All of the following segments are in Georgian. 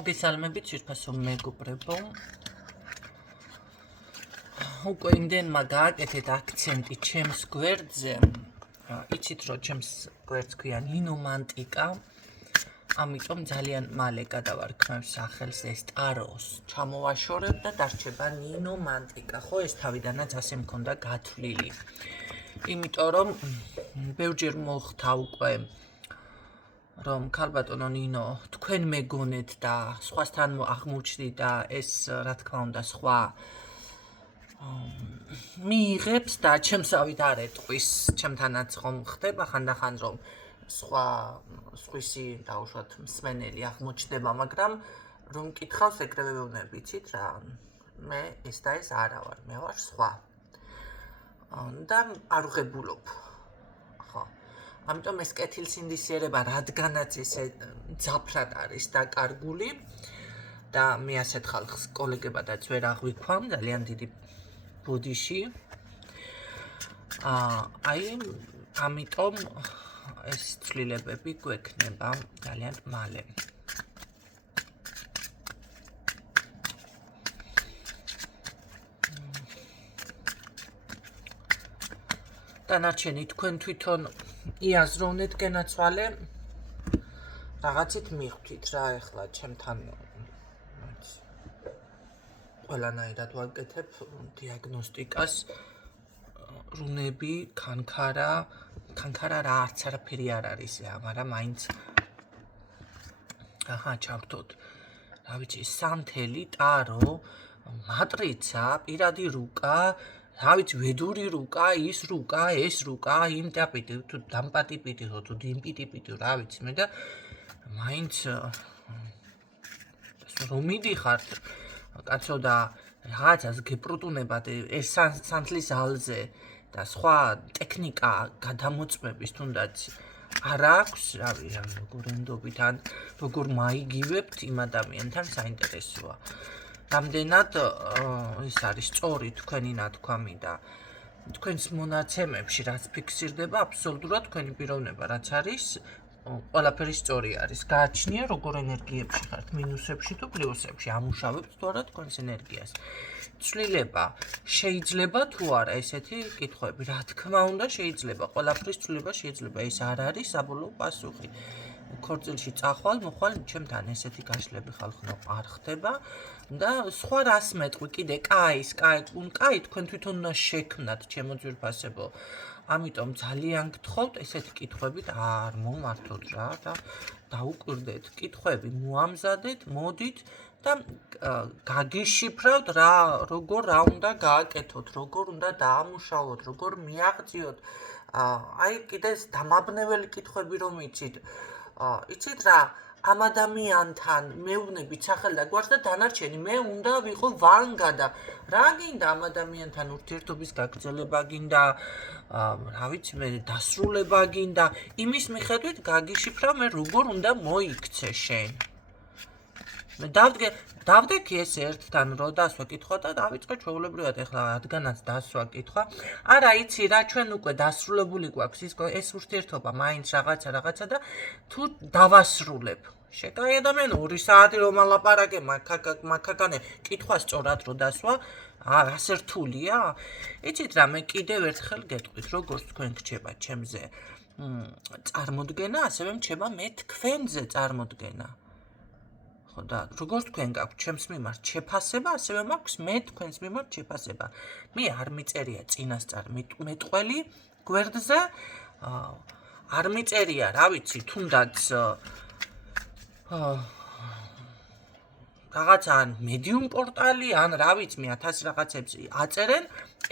მოგესალმებით ძვირფასო მეგობრებო. უკვე იმდენმა გააკეთეთ აქცენტი ჩემს გვერდზე. იცით რომ ჩემს გვერდს ქვია ნინომანტიკა. ამიტომ ძალიან მალე გადავარქმევ სახელს ეს ტაროს. ჩამოვაშორებ და დარჩება ნინომანტიკა. ხო ეს თავიდანაც ასე მქონდა გათვლილი. იმიტომ რომ ბევრჯერ მოხდა უკვე რომ ქალბატონო ნინო თქვენ მეგონეთ და სხვასთან აღმოჩნდი და ეს რა თქმა უნდა სხვა მიიღებს და ჩემსავით არ ეტყვის ჩემთანაც ხომ ხდება ხანდახან რომ სხვისი დაუშვათ მსმენელი აღმოჩნდება მაგრამ რომ მკითხავს ეგრევე ვეუბნები იცით რა მე ეს და ეს არა ვარ მე ვარ სხვა და არ ვღებულობ ხო ამიტომ ეს კეთილსინდისიერება რადგანაც ესე ძაფრად არის დაკარგული და მე ასეთ ხალხს კოლეგებადაც ვერ აღვიქვამ ძალიან დიდი ბოდიში აი ამიტომ ეს ცვლილებები გვექნება ძალიან მალე დანარჩენი თქვენ თვითონ იაზროვნეთ გენაცვალე რაღაცით მიხვდით რა ეხლა ჩემთან ყველანაირად ვაკეთებ დიაგნოსტიკას რუნები ქანქარა რა არც არაფერი არ არის მაგრამ მაინც ჩავთოთ რა ვიცი სანთელი ტარო მატრიცა პირადი რუკა რა ვიცი ვედური რუკა ის რუკა ეს რუკა იმ ტიპი თუ დამპატიპიტი თუ დიმპიტიპიტი რა ვიცი მე და მაინც რომ მიდიხართ კაცო და რაღაცას გეპრუტუნებათ ეს სანთლის ალზე და სხვა ტექნიკა გადამოწმების თუნდაც არ აქვს როგორ ენდობით ან როგორ მაიგივებთ იმ ადამიანთან საინტერესოა რამდენად ის არის სწორი თქვენი ნათქვამი და თქვენს მონაცემებში რაც ფიქსირდება აბსოლუტურად თქვენი პიროვნება რაც არის ყველაფერი სწორი არის გააჩნია როგორ ენერგიებში ხართ მინუსებში თუ პლუსებში ამუშავებთ თუ არა თქვენს ენერგიას ცვლილება შეიძლება თუ არა ესეთი კითხვები რა თქმა უნდა შეიძლება ყველაფრის ცვლილება შეიძლება ეს არ არის საბოლოო პასუხი ქორწილში წახვალ მოხვალ ჩემთან ესეთი გაშლები ხალხო არ ხდება და სხვა რას მეტყვი კიდე კაი თქვენ თვითონ უნდა შექმნათ ჩემო ძვირფასებო ამიტომ ძალიან გთხოვთ ესეთი კითხვებით არ მომართოთ რა და დაუკვირდეთ კითხვები მოამზადეთ მოდით და გაგიშიფრავთ რა როგორ რა უნდა გააკეთოთ როგორ უნდა დაამუშავოთ როგორ მიაღწიოთ აი კიდე დამაბნეველი კითხვები რომ იცით რა ამ ადამიანთან მეუბნებით სახელ და გვარს და დანარჩენი მე უნდა ვიყო ვანგა და რა გინდა ამ ადამიანთან ურთიერთობის გაგრძელება გინდა რა ვიცი მე დასრულება გინდა იმის მიხედვით გაგიშიფრავ მე როგორ უნდა მოიქცე შენ მე დავდექი ეს ერთთან რო დასვა კითხვა და დავიწყე ჩვეულებრივად ეხლა რადგანაც დასვა კითხვა არა იცი რა ჩვენ უკვე დასრულებული გვაქვს ეს ურთიერთობა მაინც რაღაცა და თუ დავასრულებ შეკაი ადამიან 2 საათი რომ ალაპარაკე მაქაკანე კითხვა სწორად რო დასვა ასე რთულია იცით რა მე კიდევ ერთხელ გეტყვით როგორც თქვენ გრჩება ჩემზე წარმოდგენა ასევე მრჩება მე თქვენზე წარმოდგენა და როგორც თქვენ გაქვთ ჩემს მიმართ შეფასება, ასევე მაქვს მე თქვენს მიმართ შეფასება. მე არ მიწერია წინასწარ მეტყველი გვერდზე, არ მიწერია, რა ვიცი, თუნდაც რაღაცა ან მედიუმ პორტალი, ან რა ვიცი, მე 1000 რაღაცებს აწერენ,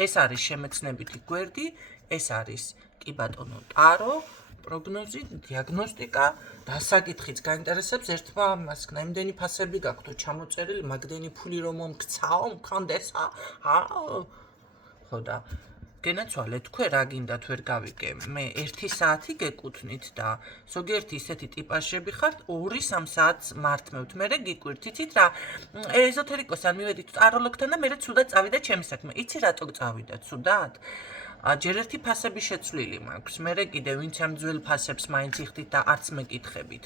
ეს არის შემეცნებითი გვერდი, ეს არის კი ბატონო ტარო პროგნოზი, დიაგნოსტიკა, დასაკითხიც გაინტერესებს ერთმა მასკნა, იმდენი ფასები გაქვთ ჩამოწერილი, მაგდენი ფული რომ მომქცაო, მქონდესა? ხო და გენაცვალე თქვენ რა გინდათ ვერ გავიგე. მე 1 საათი გეკუთვნით და ზოგიერთი ისეთი ტიპაჟები ხართ 2-3 საათს მართმევთ. მე გიკვირთ, იცით რა? ეზოთერიკოსთან მივედით ტაროლოგთან და მე ცუდად წავიდა ჩემი საქმე. იცი რატო წავიდა ცუდად? ჯერ ერთი ფასები შეცვლილი მაქვს. მე კიდე ვინც ამ ძველ ფასებს მაინც იხდით და არც მეკითხებით.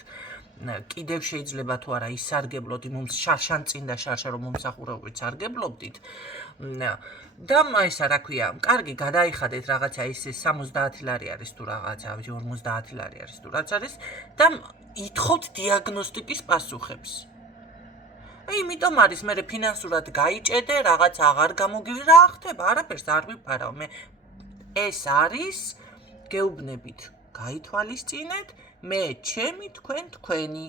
კიდევ შეიძლება თუ არა ისარგებლოთ იმ შარშანწინ და შარშა რომ მომსახურებით სარგებლობდით და ესა რა ქვია კარგი გადაიხადეთ რაღაცა ის 70 ლარი არის თუ რაღაცა 50 ლარი არის თუ რაც არის და ითხოვთ დიაგნოსტიკის პასუხებს იმიტომ არის მე ფინანსურად გაიჭედე რაღაცა აღარ გამოგივი რა ხდება არაფერს არ ვიფარავ მე ეს არის გეუბნებით გაითვალისწინეთ მე ჩემი თქვენი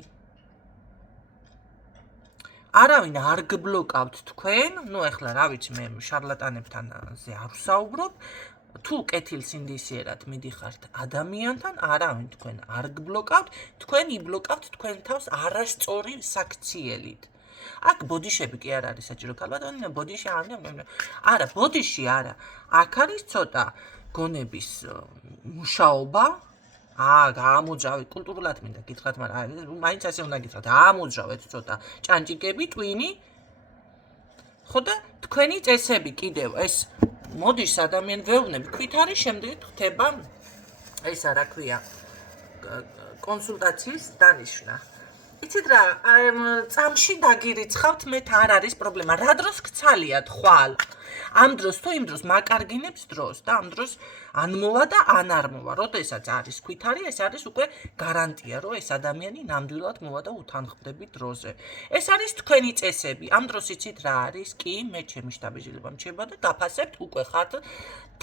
არავინ არ გბლოკავთ თქვენ ნუ ეხლა რა ვიცი მე შარლატანებთანზე არ ვსაუბრობ თუ კეთილსინდისიერად მიდიხართ ადამიანთან არავინ თქვენ არ გბლოკავთ თქვენ იბლოკავთ თქვენ თავს არასწორი საქციელით აქ ბოდიშები კი არ არის საჭირო ქალბატონი ბოდიში არა ბოდიში არა აქ არის ცოტა გონების მუშაობა გაამოძრავეთ კულტურულად მინდა გითხრათ მაგრამ მაინც ასე უნდა გითხრათ აამოძრავეთ ცოტა ჭანჭიკები ტვინი ხო და თქვენი წესები კიდევ ეს მოდის ადამიანი ვეუბნები ქვით არის შემდეგ ხდება ესა რა ქვია კონსულტაციის დანიშნა იცით რა წამში დაგირიცხავთ მე არ არის პრობლემა რა დროს გცალიათ ხვალ ამ დროს თუ იმ დროს მაკარგინებს დროს და ამ დროს ან მოვა და ან არ მოვა როდესაც არის ქვითარი ეს არის უკვე გარანტია რომ ეს ადამიანი ნამდვილად მოვა და უთანხმდები დროზე ეს არის თქვენი წესები ამ დროს იცით რა არის კი მე ჩემი შტაბიჟილება მჩება და გაფასებთ უკვე ხართ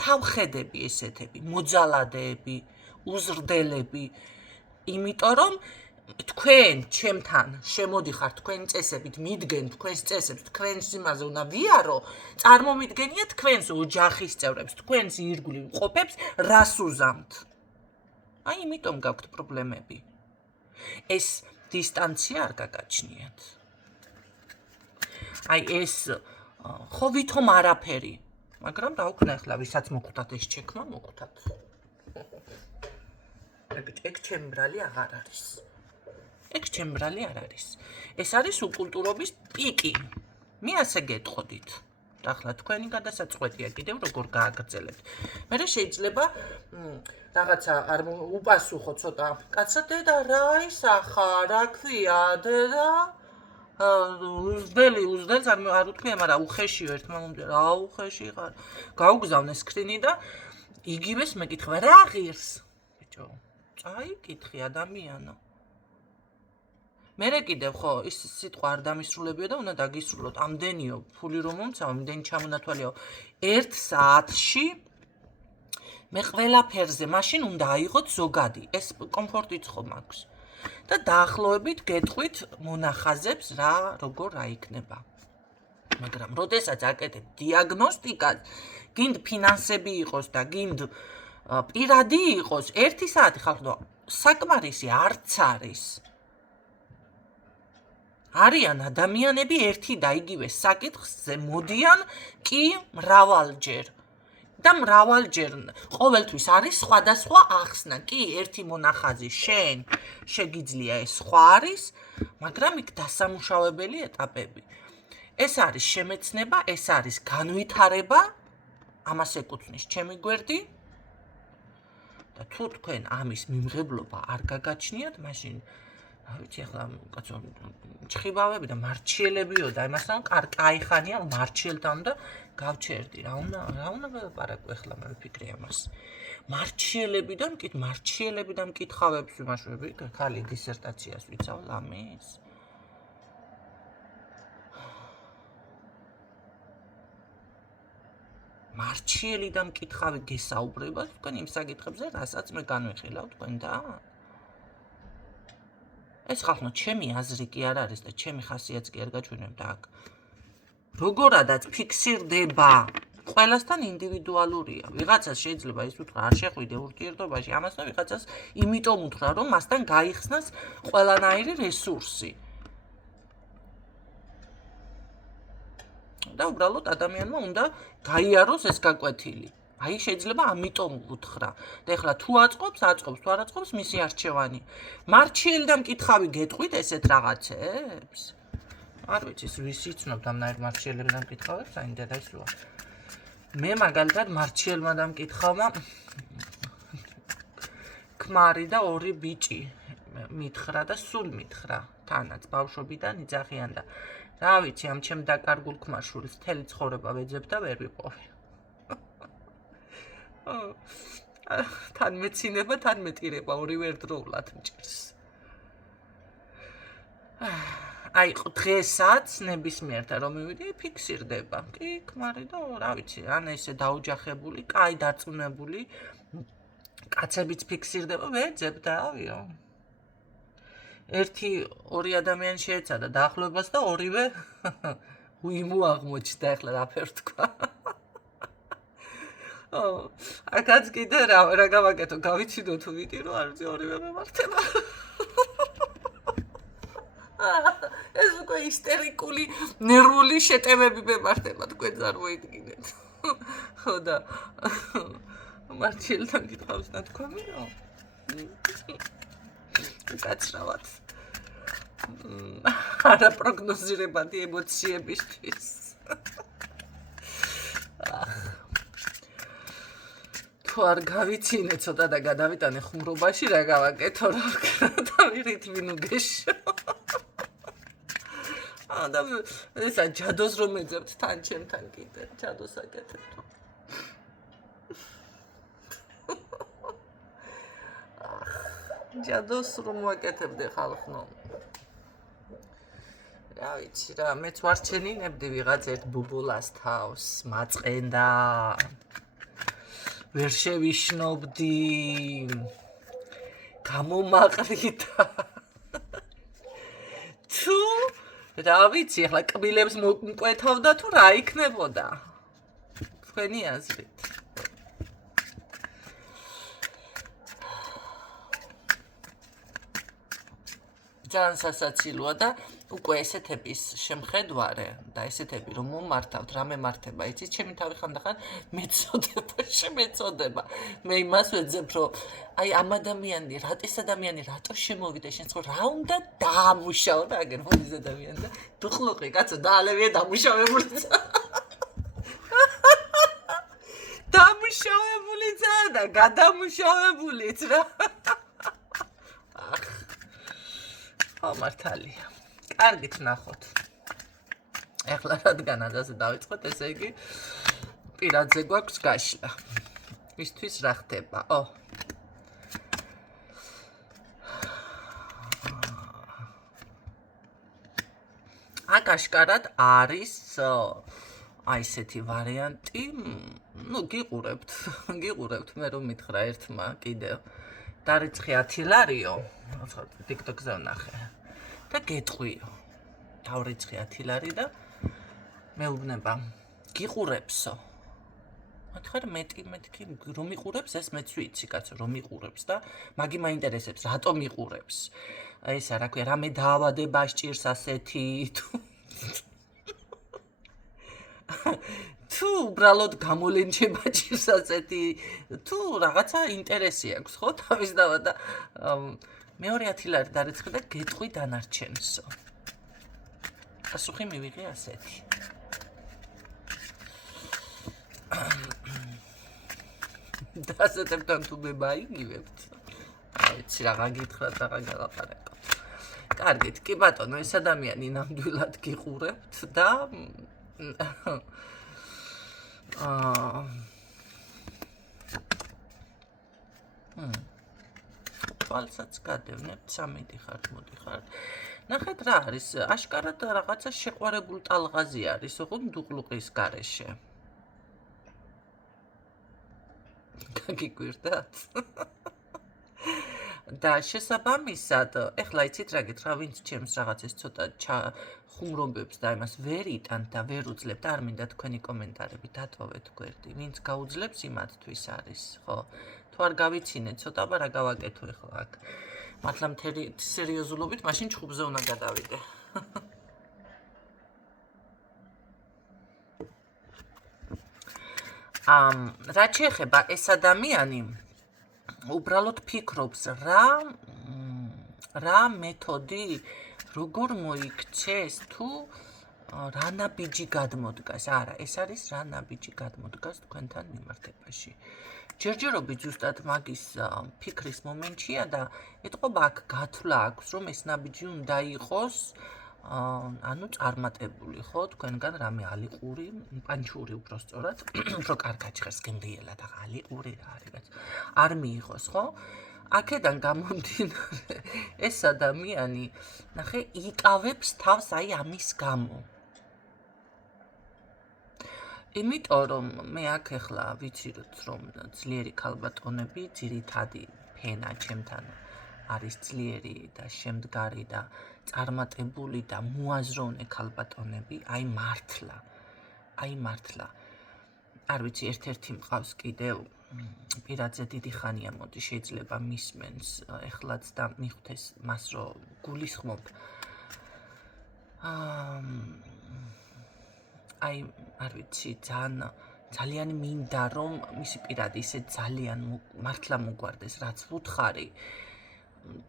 თავხედები ესეთები მოძალადეები უზრდელები იმიტომ რომ თქვენ ჩემთან შემოდიხართ თქვენი წესებით მიდგენ თქვენს წესებს თქვენს იმაზე უნდა ვიარო წარმომიდგენია თქვენს ოჯახის წევრებს თქვენს ირგვლივ მყოფებს რას უზამთ აი იმიტომ გაქვთ პრობლემები ეს დისტანცია არ გაგაჩნიათ აი ეს ხო ვითომ არაფერი მაგრამ რა ვქნა ახლა ვისაც მოგვთათ ეს ჩექმა მოგვთათ ეგ ჩემი ბრალი აღარ არის ეგ ჩემი ბრალი არ არის ეს არის უკულტურობის პიკი მე ასე გეტყოდით ახლა თქვენი გადასაწყვეტია კიდევ როგორ გააგრძელებთ მე შეიძლება რაღაცა არ უპასუხო ცოტა კაცო დედა რა ისახა რა ქვია დედა უზდელს არ უთქვია მაგრამ უხეშიო ერთმა მომდე რა უხეში ხარ გაუგზავნე სკრინი და იგივეს მეკითხება რა ღირს ბიჭო წაიკითხი ადამიანო მერე კიდევ ხო ის სიტყვა არ დამისრულებია და უნდა დაგისრულოთ ამდენიო ფული რომ მომცავ ამდენი ჩამონათვალიო 1 საათში მე ყველაფერზე მაშინ უნდა აიღოთ ზოგადი ეს კომფორტიც ხო მაქვს და დაახლოებით გეტყვით მონახაზებს რა როგორ აიქნება მაგრამ როდესაც აკეთებ დიაგნოსტიკას გინდ ფინანსები იყოს და გინდ პირადი იყოს 1 საათი ხალხო საკმარისი არც არის არიან ადამიანები ერთი და იგივე საკითხზე მოდიან კი მრავალჯერ და მრავალჯერ ყოველთვის არის სხვადასხვა ახსნა კი ერთი მონახაზი შენ შეგიძლია ეს სხვა არის მაგრამ იქ დასამუშავებელი ეტაპები ეს არის შემეცნება ეს არის განვითარება ამას ეკუთვნის ჩემი გვერდი და თუ თქვენ ამის მიმღებლობა არ გაგაჩნიათ მაშინ ვიცი ახლა კაცო ჩხიბავები და მარჩიელებიო და იმასთან კაი ხანია მარჩიელთან და გავჩერდი რა უნდა ველაპარაკო ახლა მე ვფიქრე ამას მარჩიელებიდან მკითხავებს ვიმაშვები ხალი დისერტაციას ვიცავ ამის მარჩიელიდან მკითხავი გესაუბრება თქვენ იმ საკითხებზე რასაც მე განვიხილავ თქვენთან ეს ხალხო ჩემი აზრი კი არ არის და ჩემი ხასიათი კი არ გაჩვენებთ აქ როგორადაც ფიქსირდება ყველასთან ინდივიდუალურია ვიღაცას შეიძლება ის უთხრა არ შეხვიდე ურთიერთობაში ამასთან ვიღაცას იმიტომ უთხრა რომ მასთან გაიხსნას ყველანაირი რესურსი და უბრალოდ ადამიანმა უნდა გაიაროს ეს გაკვეთილი აი შეიძლება ამიტომ უთხრა და ეხლა თუ აწყობს თუ არ აწყობს მისი არჩევანი მარჩიელიდან მკითხავი გეტყვით ესეთ რაღაცებს არ ვიცი ვის იცნობთ ამნაირ მარჩიელებიდან მკითხავებს საინტერესოა მე მაგალითად მარჩიელმა დამკითხავმა ქმარი და 2 ბიჭი მითხრა და სულ მითხრა თანაც ბავშვობიდან იძახიან და რა ვიცი ამ ჩემ დაკარგულ ქმარშვილს მთელი ცხოვრება ვეძებ და ვერ ვიპოვე. თან მეცინება, თან მეტირება, ორივე ერთდროულად მჭირს. აი, დღესაც ნებისმიერთა რომ მივიდი, ფიქსირდება. კი, ქმარი და რა ვიცი, ან ესე დაუჯახებული, კაი დარწმუნებული, კაცებიც ფიქსირდება, ვეძებ და ავიო. ერთი ორი ადამიანი შეეცადა დაახლოებას და ორივე უიმო აღმოჩნდა, ახლა რა ფერ თქვა. აქაც კიდე რა გავაკეთო, გავიცინო თუ ვიტი, რომ არ ვიცი ორივე მემართება. ეს უკვე ისტერიკული ნერვული შეტევები მემართება, თქვენ წარმოიდგინეთ. ხო და მარტიელთან გითხავს ნათქვამიო. გაცრავად. არა პროგნოზირებადი ემოციებისთვის. თუ არ გავიცინე ცოტა და გადავიტანე ხუმრობაში, რა გავაკეთო, რა დავირითმი ნუ გეშო. და ესა ჯადოს რომ ეძებთ თან ჩემთან კიდე, ჯადოს აკეთებთ. ჯადოს რომ ვაკეთებდე ხალხნო. რა ვიცი რა, მეც ვარჩენინებდი ვიღაც ერთ ბუბულას თავს, მაწყენდა. ვერ შევიშნობდი. გამომაყრიდა. თუ რა ვიცი, ახლა კბილებს მკვეთავდა თუ რა იქნებოდა? თქვენი აზრით. ძალიან სასაცილოა და უკვე ესეთების შემხედვარე და ესეთები რომ მომართავთ, რა მემართება, იცით, ჩემი თავი ხანდახან შემეწოდება. მე იმას ვეძებ, რომ აი ამ ეს ადამიანი რატო შემოვიდა შენ ხო რა უნდა დაამუშაო და აგერ მოდის ადამიანი და დუხლუყი კაცო დაალევია დამუშავებულიც. დამუშავებულიც და გადამუშავებულიც რა. მართალია. კარგით ნახოთ. ეხლა რადგანაც ასე დავიწყოთ, ესე იგი პირადზე გვაქვს გაშლა. ისთვის რა ხდება? აქ აშკარად არის აი ესეთი ვარიანტი, ну გიყურებთ, მე რომ მითხრა ერთმა კიდევ დარიცხი 10 ლარიო, TikTok-ზე ვნახე. და გეტყვიო. დავრიცხი 10 ლარი და მეუბნება, გიყურებსო. მათქარ მეტი რომ იყურებს, ეს მეც ვიცი, კაცო, რომ იყურებს და მაგი მაინტერესებს, რატომ იყურებს. აი ესა რა ქვია, რამე დაავადება სჭირს ასეთი თუ უბრალოდ გამოლენჩება ჭირს ასეთი, თუ რაღაცა ინტერესი აქვს, ხო, თავისთავად და მეორე 10 ლარი დარიცხე და გეტყვი დანარჩენსო. პასუხი მივიღე ასეთი. და ასეთებთან თუ მე მაიგივებთ. ვიცი რაღა გითხრათ, რაღა გალაპარაკოთ. კარგით, კი ბატონო, ეს ადამიანი ნამდვილად გიყურებთ და თვალსაც გადევნებთ, სამიდიხართ, მოდიხართ. ნახეთ რა არის, აშკარად რაღაცა შეყვარებულ ტალღაზი არის, ოღონდ დუღლუყის გარეშე. გიგვირდათ? და შესაბამისად, ეხლა იცით რა გითხრა, ვინც ჩემს რაღაცას ცოტა ხუმრობებს და იმას ვერ იტანთ და ვერ უძლებთ, არ მინდა თქვენი კომენტარები დატოვეთ გვერდი, ვინც გაუძლებს იმათთვის არის, ხო? თუ არ გავიცინეთ ცოტა, რა გავაკეთო ეხლა აქ. მართლა მთელი სერიოზულობით, მაშინ ჩხუბზე უნდა გადავიდე. რაც შეეხება ეს ადამიანი უბრალოდ ფიქრობს რა მეთოდი როგორ მოიქცეს თუ რა ნაბიჯი გადმოდგას, არა, ეს არის რა ნაბიჯი გადმოდგას თქვენთან მიმართებაში. ჯერჯერობით ზუსტად მაგის ფიქრის მომენტია და ეთყობა აქ გათვლა აქვს, რომ ეს ნაბიჯი უნდა იყოს ანუ წარმატებული, ხო, თქვენგან რამე ალიყური, პანჩური უბრალოდ, უფრო კარგად ჟღერს გემრიელად, ალიყური რა არის, არ მიიღოს, ხო? აქედან გამომდინარე, ეს ადამიანი, ნახე, იკავებს თავს აი ამის გამო. იმიტომ რომ მე აქ ახლა ვიცით რომ ძლიერი ქალბატონები ძირითადი ფენა ჩემთან არის ძლიერი და შემდგარი და წარმატებული და მოაზროვნე ქალბატონები, აი მართლა. არ ვიცი, ერთ-ერთი მყავს კიდევ პირადზე დიდი ხანია მოდი შეიძლება მისმენს ეხლაც და მიხვდეს მას რომ გულისხმობ აი არ ვიცი ძალიან მინდა რომ მისი პირადი ისე ძალიან მართლა მოგვარდეს რაც ვუთხარი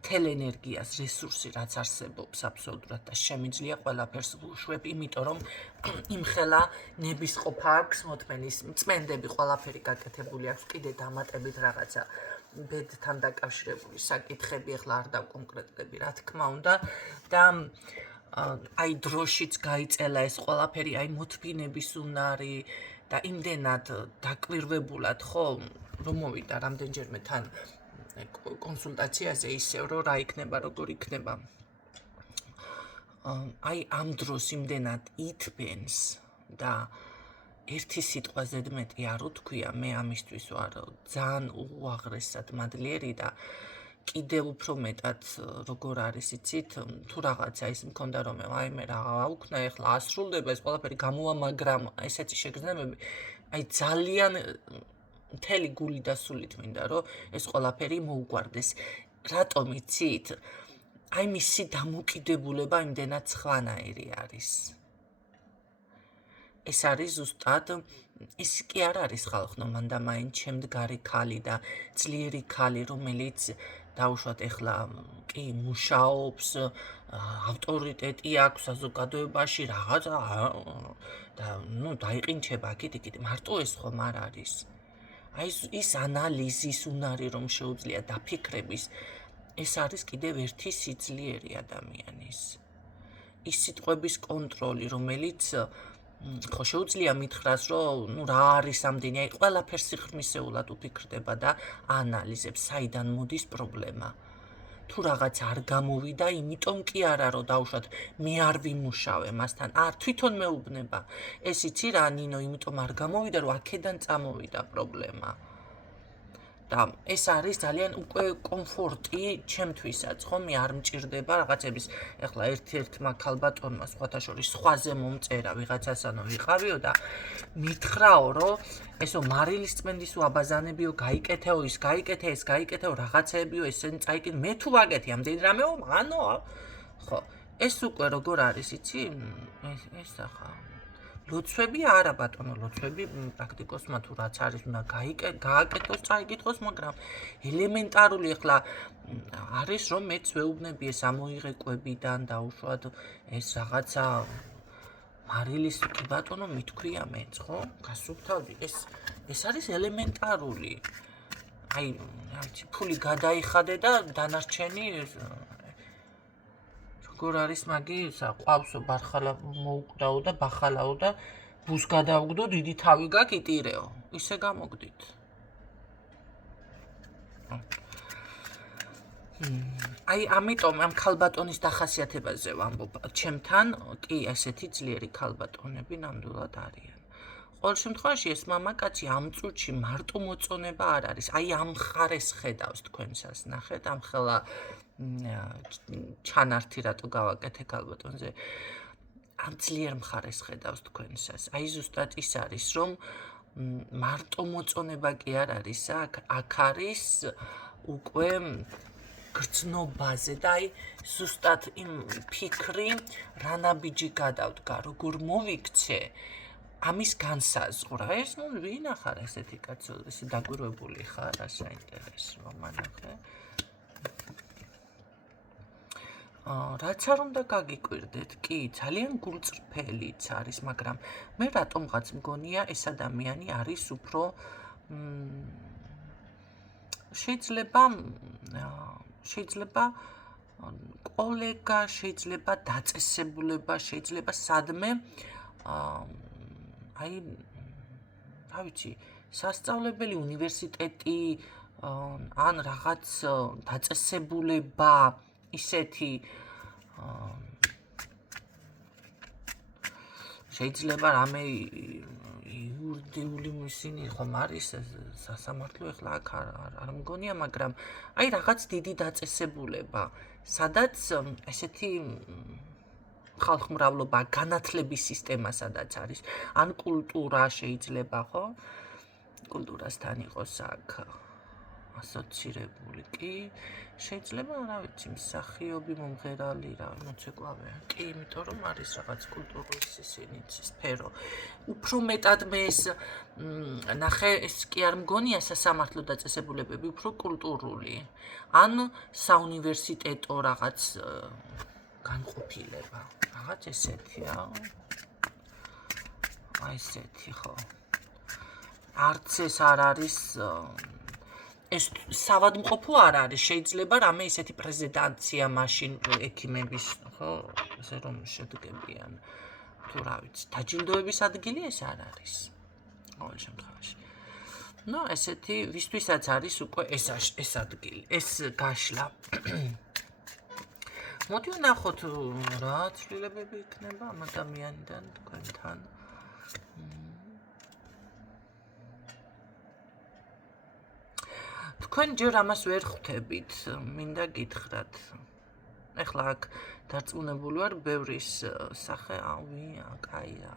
თელ ენერგიას რესურსი რაც არსებობს აბსოლუტურად და შემიძლია ყველაფერს ვუშვებ იმიტომ რომ იმხელა ნებისყოფა აქვს მოთმენის წმენდები ყველაფერი გაკეთებული აქვს კიდე დამატებით რაღაცა ბედთან დაკავშირებული საკითხები ახლა არ დავკონკრეტდები რა თქმა უნდა და აი დროშიც გაიწელა ეს ყველაფერი აი მოთმინების უნარი და იმდენად დაკვირვებულად ხო რომ მოვიდა რამდენჯერმე თან კონსულტაციაზე ისევ რომ რა იქნება როგორ იქნება აი ამ დროს იმდენად ითბენს და ერთი სიტყვა ზედმეტი არ უთქვია მე ამისთვის ვარ ძალიან უაღრესად მადლიერი და კიდევ უფრო მეტად როგორ არის იცით თუ რაღაცა ის მქონდა რომ აი მე რა აუქნა ეხლა ასრულდება ეს ყველაფერი გამოვა მაგრამ ესეთი შეგრძნებები აი ძალიან მთელი გული და სულით მინდა რომ ეს ყველაფერი მოუგვარდეს რატომ იცით აი მისი დამოკიდებულება იმდენად სხვანაირი არის ეს არის ზუსტად ის კი არ არის ხალხო მანდა მაინც შემდგარი ქალი და ძლიერი ქალი რომელიც დაუშვათ ეხლა კი მუშაობს ავტორიტეტი აქვს საზოგადოებაში რაღაცა და ნუ დაიყინჩება კიდე მარტო ეს ხომ არ არის აი ის ანალიზის უნარი რომ შეუძლია დაფიქრების ეს არის კიდევ ერთი სიძლიერი ადამიანის ის სიტყვების კონტროლი რომელიც ხო შეუძლია მითხრას რომ ნუ რა არის ამდენი აი ყველაფერს სიღრმისეულად უფიქრდება და აანალიზებს საიდან მოდის პრობლემა თუ რაღაც არ გამოვიდა იმიტომ კი არა რომ დაუშვათ მე არ ვიმუშავე მასთან არ თვითონ მეუბნება ეს იცი რა ნინო იმიტომ არ გამოვიდა რომ აქედან წამოვიდა პრობლემა და ეს არის ძალიან უკვე კომფორტი ჩემთვისაც ხო მე არ მჭირდება რაღაცების ეხლა ერთ-ერთმა ქალბატონმა სხვათა შორის სხვაზე მომწერა ვიღაცასანო ვიყავიო და მითხრაო რომ ესო მარილის წმენდის აბაზანებიო გაიკეთეო ის გაიკეთე ეს გაიკეთეო რაღაცეებიო ესენი წაიკიდე მე თუ ვაგეთი ამდენი რამეო ანუ ხო ეს უკვე როგორ არის იცი ეს ახლა ლოცვები არა ბატონო ლოცვები პრაქტიკოსმა თუ რაც არის უნდა გააკეთოს წაიკითხოს მაგრამ ელემენტარული ახლა არის რომ მეც ვეუბნები ეს ამოიღე კვებიდან დაუშვათ ეს რაღაცა მარილის კი ბატონო მithქვია მეც ხო გასუფთავდი ეს არის ელემენტარული აი ფული გადაიხადე და დანარჩენი როგორ არის მაგისა ყავსო ბარხალა მოუკვდაო და ბახალაო და ბუს გადავგდო დიდი თავი გაკიტირეო ისე გამოგდით აი ამიტომ ამ ქალბატონის დახასიათებაზე ვამბობ ჩემთან კი ესეთი ძლიერი ქალბატონები ნამდვილად არიან ყოველ შემთხვევაში ეს მამაკაცი ამ წუთში მარტო მოწონება არ არის აი ამ ხარეს ხედავს თქვენსას ნახეთ ამ ხელა ჩანართი რატო გავაკეთე ქალბატონზე ამ ძლიერ მხარეს ხედავს თქვენსას აი ზუსტად ის არის რომ მარტო მოწონება კი არ არის აქ არის უკვე გრძნობაზე და აი ზუსტად იმ ფიქრი რა ნაბიჯი გადავდგა როგორ მოვიქცე ამის განსაზღვრა ეს ნუ ვინ ახარ ესეთი კაცო ესე დაკვირვებული ხარ რა საინტერესო მანახე რაც არ უნდა გაგიკვირდეთ, კი, ძალიან გულწრფელიც არის, მაგრამ მე რატომღაც მგონია ეს ადამიანი არის უფრო შეიძლება კოლეგა, შეიძლება დაწესებულება, შეიძლება სადმე აი რა ვიცი, სასწავლებელი უნივერსიტეტი ან რაღაც დაწესებულება ისეთი შეიძლება რამე იურიდიული ისინი ხომ არის სასამართლო ეხლა აქ არ მგონია, მაგრამ აი რაღაც დიდი დაწესებულება, სადაც ესეთი ხალხმრავლობა, განათლების სისტემა სადაც არის, ან კულტურა შეიძლება, ხო? კულტურასთან იყოს აქ ასოცირებული, კი, შეიძლება, რა ვიცი, მსახიობი, მომღერალი, რა, მოცეკვავე, კი, იმიტომ რომ არის რაღაც კულტურული ისინიც სფერო. უფრო მეტად მე ეს ნახე, ეს კი არ მგონია სასამართლო დაწესებულებები, უფრო კულტურული, ან საუნივერსიტეტო რაღაც განყოფილება, რაღაც ესეთია. აი ესეთი, ხო. არც ეს არ არის ეს სავადმყოფო არ არის, შეიძლება რამე ისეთი პრეზიდენტია მაშინ ექიმების, ხო, ესე რომ შედგებიან, თუ რა ვიცი, დაჯილდოების ადგილი ეს არ არის. ყოველ შემთხვევაში. ნუ ესეთი ვისთვისაც არის უკვე ეს ადგილი, ეს გაშლა. მოდი ვნახოთ რა ცვლილებები იქნება ამ ადამიანიდან თქვენთან. თქვენ ჯერ ამას ვერ ხვდებით, მინდა გითხრათ. ეხლა აქ დარწმუნებული ვარ, ბევრის სახე, ვია, კაია,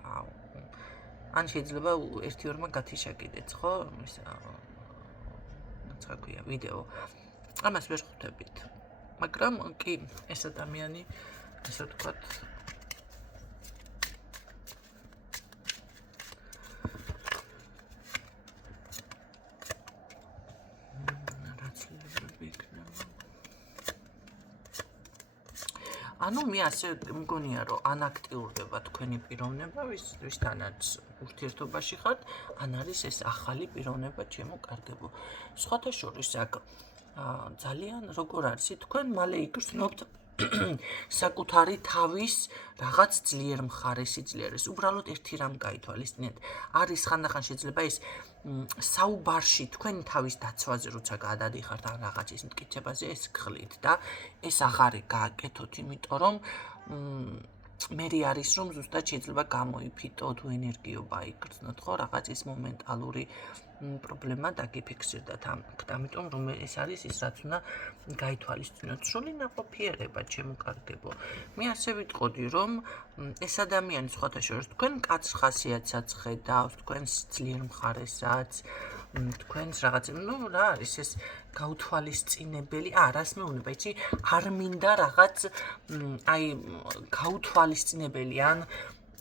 ან შეიძლება ერთი-ორმა გათიშაკიდეთ, ხო? ის რა ქვია, ვიდეო. ამას ვერ ხვდებით. მაგრამ კი, ეს ადამიანი, ესე ვთქვათ, ანუ მე ასე მგონია, რომ ან აქტიურდება თქვენი პიროვნება, ვისთანაც ურთიერთობაში ხართ, ან არის ეს ახალი პიროვნება ჩემო კარგებო. სხვათა შორის აქ ძალიან როგორ არის, თქვენ მალე იგრძნობთ საკუთარი თავის რაღაც ძლიერ მხარეს, სიძლიერეს. უბრალოდ ერთი რამ გაითვალისწინეთ. არის ხანდახან შეიძლება ეს საუბარში თქვენი თავის დაცვაზე, როცა გადადიხართ ან რაღაცის მტკიცებაზე, ეს გხლით და ეს აღარ გააკეთოთ, იმიტომ რომ მერი არის რომ ზუსტად შეიძლება გამოიფიტოთ, ენერგიობა იგრძნოთ, ხო, რაღაც ის მომენტალური პრობლემა დაგიფიქსირდათ ამიტომ რომ ეს არის ის რაც უნდა გაითვალისწინოთ. სრული ნაყოფიერება, ჩემო კარგებო. მე ასე ვიტყოდი, რომ ეს ადამიანი სხვათა შორის თქვენ კაც ხასიათსაც ხედავს, თქვენს ძლიერ მხარესაც, თქვენს რაღაც, ნუ რა არის ეს გაუთვალისწინებელი, რას მეუბნება, იცი, არ მინდა რაღაც აი გაუთვალისწინებელი ან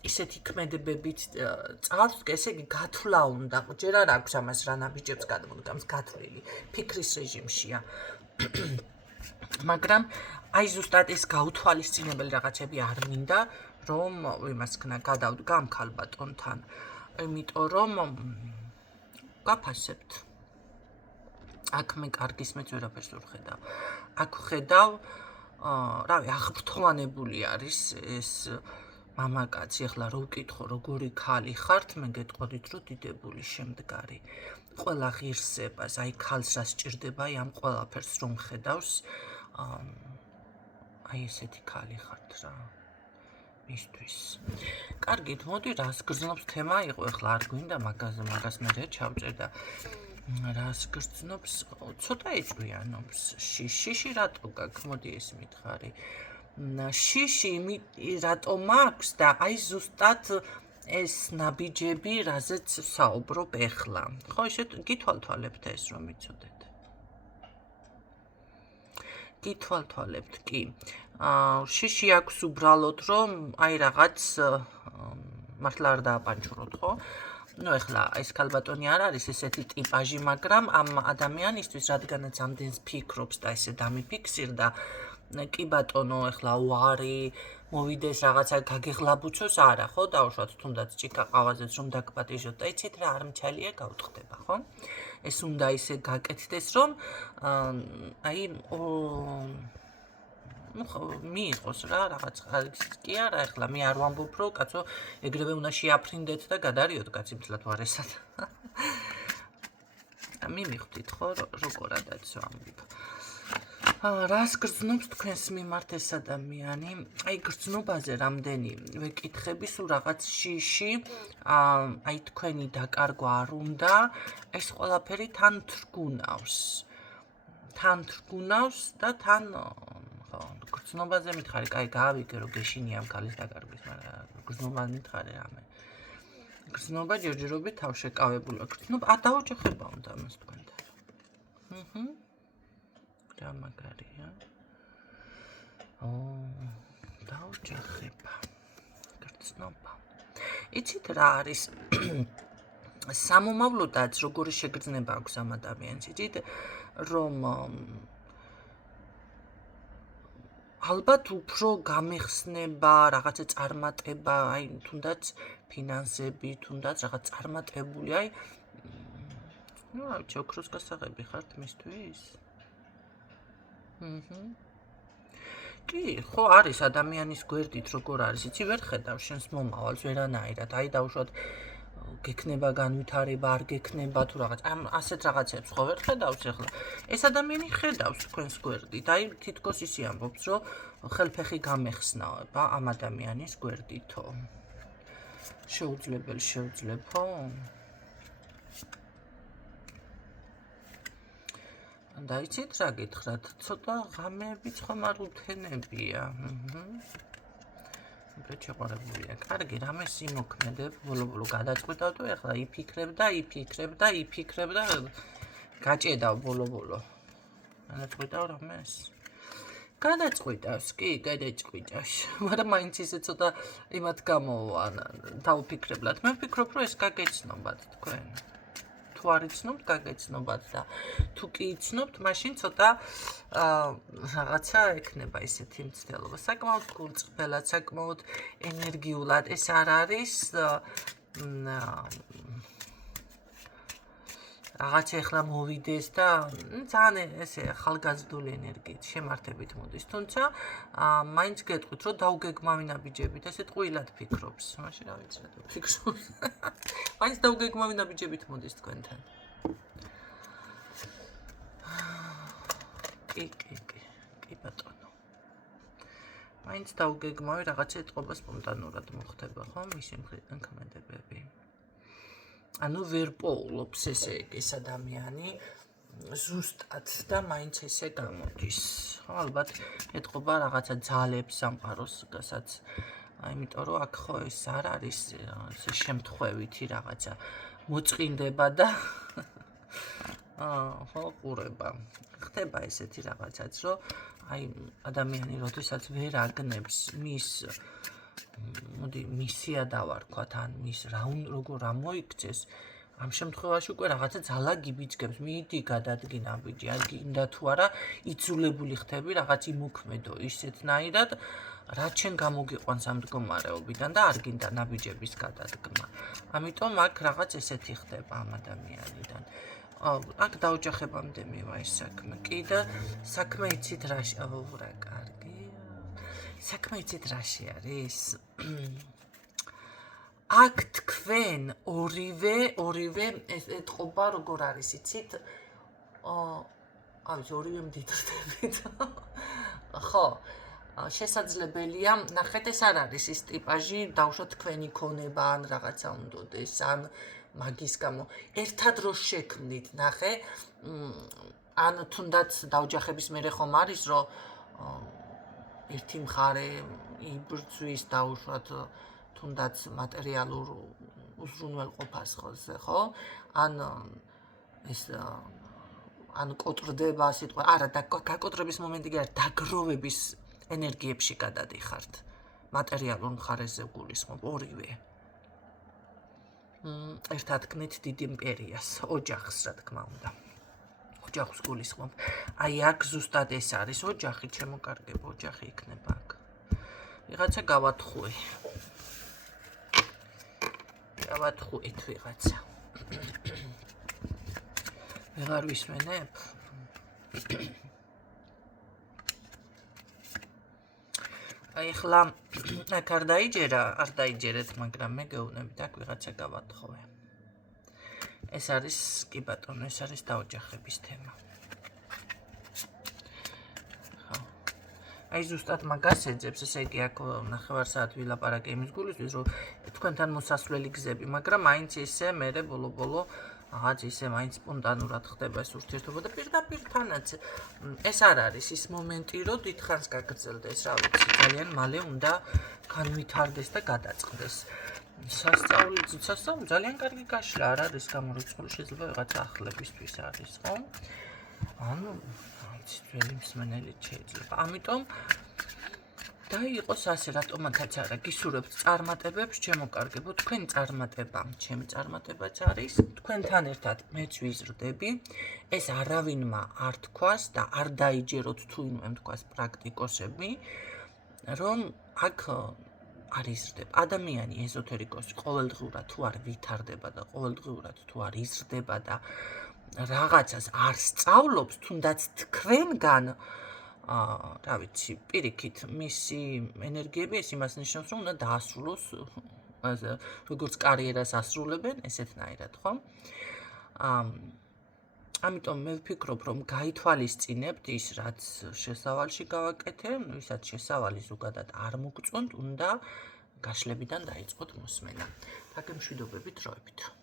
ისეთი ქმედებებით წავს, ესე იგი გათვლა უნდა, ჯერ არ აქვს ამას რა ნაბიჯებს გადმოდგამს, გათვლილი, ფიქრის რეჟიმშია. მაგრამ აი ზუსტად ეს გაუთვალისწინებელი რაღაცები არ მინდა, რომ იმას ქნა გადავდგა ამ ქალბატონთან, იმიტომ რომ გაფასებთ. აქ მე კარგის მეც ვერაფერს ვერ ხედავ. აქ ხედავ, რავი, აღფრთოვანებული არის ეს მამაკაცი, ახლა რო ვკითხო, როგორი ქალი ხართ, მე გეტყოდით, რომ დიდებული შემდგარი. ყველა ღირსებას, აი ქალს რა სჭირდება, აი ამ ყველაფერს რომ ხედავს, აი ესეთი ქალი ხართ რა. მისთვის. კარგით, მოდი რას გრძნობს თემა იყო, ახლა არ გვინდა მაგას მე ჩავწერ და რას გრძნობს, ცოტა ეჭვიანობს. შიში რატო გაქვს, მოდი ეს მითხარი. შიში რატომ აქვს და აი ზუსტად ეს ნაბიჯები, რაზეც საუბრობ ეხლა. ხო, გითვალთვალებთ ეს რომ იცოდეთ. გითვალთვალებთ, კი. შიში აქვს უბრალოდ რომ აი რაღაც მართლა არ დააპანჩუროთ, ხო? ნუ ეხლა ეს ქალბატონი არ არის ესეთი ტიპაჟი, მაგრამ ამ ადამიანისთვის, რადგანაც ამდენს ფიქრობს და ესე დამიფიქსირდა, კი ბატონო, ეხლა უარი მოვიდეს რაღაცა გაგეღლაბუცოს არა, ხო? დავუშვათ თუნდაც ჭიქა ყავაზეც რომ დაგპატიჟოთ და იცით რა არ მჩალია გავტყდება, ხო? ეს უნდა ისე გაკეთდეს, რომ აი ну, მიიღოს რა რაღაც კი არა, ეხლა მე არ ვამბობ, რომ კაცო, ეგრევე უნდა შეაფრინდეთ და გადარიოთ კაცი მთლად ვარესად. მიმიხვდით ხო, როგორადაც ვამბობ. რას გრძნობს თქვენს მიმართ ეს ადამიანი? აი გრძნობაზე რამდენი ვეკითხები, სულ რაღაც შიში, აი თქვენი დაკარგვა არ უნდა, ეს ყველაფერი თან თრგუნავს. თან თრგუნავს და თან ხო, გრძნობაზე მითხარი, კაი, გავიგე რომ გეშინია ამ ქალის დაკარგვის, მაგრამ გრძნობაზე მითხარი რამე. გრძნობა ჯერჯერობით თავშეკავებულა. გრძნობა დაოჯახება უნდა ამას თქვენთან. რა მაგარია. დაოჯახება. გრძნობა. იცით რა არის? სამომავლოდაც როგორი შეგრძნება აქვს ამ ადამიანს, იცით, რომ ალბათ უფრო გამეხსნება, რაღაცა წარმატება, აი თუნდაც ფინანსები, თუნდაც რაღაც წარმატებული, აი ну, რა ვიცი, ოქროს გასაღები ხართ მისთვის? კი, ხო არის ადამიანის გვერდით როგორ არის, იცი ვერ ხედავ შენს მომავალს ვერანაირად, აი დავუშვათ გექნება განვითარება, არ გექნება თუ რაღაც, ასეთ რაღაცებს ხო ვერ ხედავს ახლა. ეს ადამიანი ხედავს თქვენს გვერდით, აი თითქოს ისე ამბობს, რომ ხელფეხი გამეხსნავება ამ ადამიანის გვერდითო. შეუძლებო? და იცით რა გითხრათ, ცოტა ღამეებიც ხომ არ უთენებია. შეყვარებულია. კარგი, რამეს იმოქმედებ, ბოლო-ბოლო გადაწყვიტავ თუ ეხლა იფიქრებ და გაჭედავ ბოლო-ბოლო. გადაწყვიტავ რამეს? გადაწყვიტავს, კი, გადაწყვიტავს. მაგრამ მაინც ისე ცოტა იმათ გამოვა, დავფიქრებლად. მე ვფიქრობ, რომ ეს გაგეცნობათ თქვენ. თუ არ იცნობთ, გაგეცნობათ და თუ კი იცნობთ, მაშინ ცოტა რაღაცა ექნება ისეთი მცდელობა. საკმაოდ გულწრფელად, საკმაოდ ენერგიულად ეს არ არის რაღაცა ეხლა მოვიდეს და ძალიან ესე ახალგაზრდული ენერგიით შემართებით მოდის. თუმცა მაინც გეტყვით, რომ დაუგეგმავინაბიჯებით, ესე ტყუილად ფიქრობს. მაშინ რა ვიცი რა ფიქრობს. მაინც დაუგეგმავინაბიჯებით მოდის თქვენთან. კი ბატონო. მაინც დაუგეგმავი რაღაცა ეთყობა სპონტანურად მოხდება, ხო? მისი მხრიდან ქმედებები. ანუ ვერ პოულობს ესე ეს ადამიანი ზუსტად და მაინც ესე გამოდის. ხო, ალბათ ეთყობა რაღაცა ძალებს სამყაროს გასაც. იმიტომ რომ აქ ხო ეს არ არის ესე შემთხვევითი რაღაცა მოწყინდება და ხო, ყურება. ხდება ესეთი რაღაცაც, რომ აი ადამიანი როდესაც ვერ აგნებს მის მოდი მისია დავარქვათ ან მის როგორ ამოიქცეს ამ შემთხვევაში უკვე რაღაცა ძალა გიბიძგებს მიდი გადადგინა ბიჭი არ გინდა თუ არა იძულებული ხდები რაღაც იმოქმედო ისეთნაირად რაც შენ გამოგიყვანს ამ მდგომარეობიდან და არ გინდა ნაბიჯების გადადგმა ამიტომ აქ რაღაც ესეთი ხდება ამ ადამიანიდან აქ დაოჯახებამდე მივა ეს საქმე კი და საქმე იცით რა რა კარგი საქმე იცით რაში არის? აქ თქვენ ორივე ეთყობა როგორ არის იცით? ავი ორივე მდიდრდებით. ხო, შესაძლებელია, ნახეთ ეს არ არის ის ტიპაჟი, დავუშვათ თქვენი ქონება ან რაღაცა უნდოდეს, ან მაგის გამო ერთად რო შექმნით, ნახე, ან თუნდაც დაოჯახების მერე ხომ არის, რომ ერთი მხარე იბრძვის დაუშვათ თუნდაც მატერიალურ უზრუნველყოფას ხო? ან ეს ან კოტრდება სიტყვა, არა, გაკოტრების მომენტი კი არა, დაგროვების ენერგიებში გადადიხართ. მატერიალურ მხარეზე გულისხმობ ორივე. ერთად გნით დიდ იმპერიას, ოჯახს, რა თქმა უნდა. ოჯახს გულისხმობ. აი აქ ზუსტად ეს არის ოჯახი, ჩემო კარგებო, ოჯახი იქნება აქ. ვიღაცა გავათხოვე. გავათხოვეთ ვიღაცა. ვეღარ ვისმენებ? აი ხლა აქ არ დაიჯერეთ, მაგრამ მე გეუბნებით აქ ვიღაცა გავათხოვე. ეს არის კი ბატონო, ეს არის დაოჯახების თემა. აი ზუსტად მაგას ეძებს, ესე იგი აქ ნახევარსაათ ვილაპარაკე იმის გულისთვის, რომ თქვენთან მოსასვლელი გზები, მაგრამ მაინც ისე მერე ბოლო-ბოლო რაღაც ისე მაინც სპონტანურად ხდება ეს ურთიერთობა და პირდაპირ თანაც ეს არ არის ის მომენტი, რომ დიდხანს გაგრძელდეს, რა ვიცი, ძალიან მალე უნდა განვითარდეს და გადაწყდეს. სასწაული ძალიან კარგი გაშლა არ არის გამორიცხული, შეიძლება ვიღაცა ახლებისთვის არის, ხო? ანუ ძველი მსმენელი შეიძლება. ამიტომ და იყოს ასე, რატომათაც არა, გისურვებთ წარმატებებს, ჩემო კარგებო, თქვენი წარმატება, ჩემი წარმატებაც არის, თქვენთან ერთად მეც ვიზრდები, ეს არავინმა არ თქვას და არ დაიჯეროთ თუ ვინმე თქვას პრაქტიკოსები, რომ აქ არ იზრდება. ადამიანი ეზოთერიკოსი ყოველდღიურად თუ არ ვითარდება და ყოველდღიურად თუ არ იზრდება და რაღაცას არ სწავლობს, თუნდაც თქვენგან რა ვიცი, პირიქით, მისი ენერგიები ეს იმას ნიშნავს, რომ უნდა დაასრულოს, როგორც კარიერას ასრულებენ, ესეთნაირად, ხო? ამიტომ მე ვფიქრობ, რომ გაითვალისწინებთ ის, რაც შესავალში გავაკეთე, ვისაც შესავალი ზოგადად არ მოგწონთ, უნდა გაშლებიდან დაიწყოთ მოსმენა. დაგემშვიდობებით დროებით.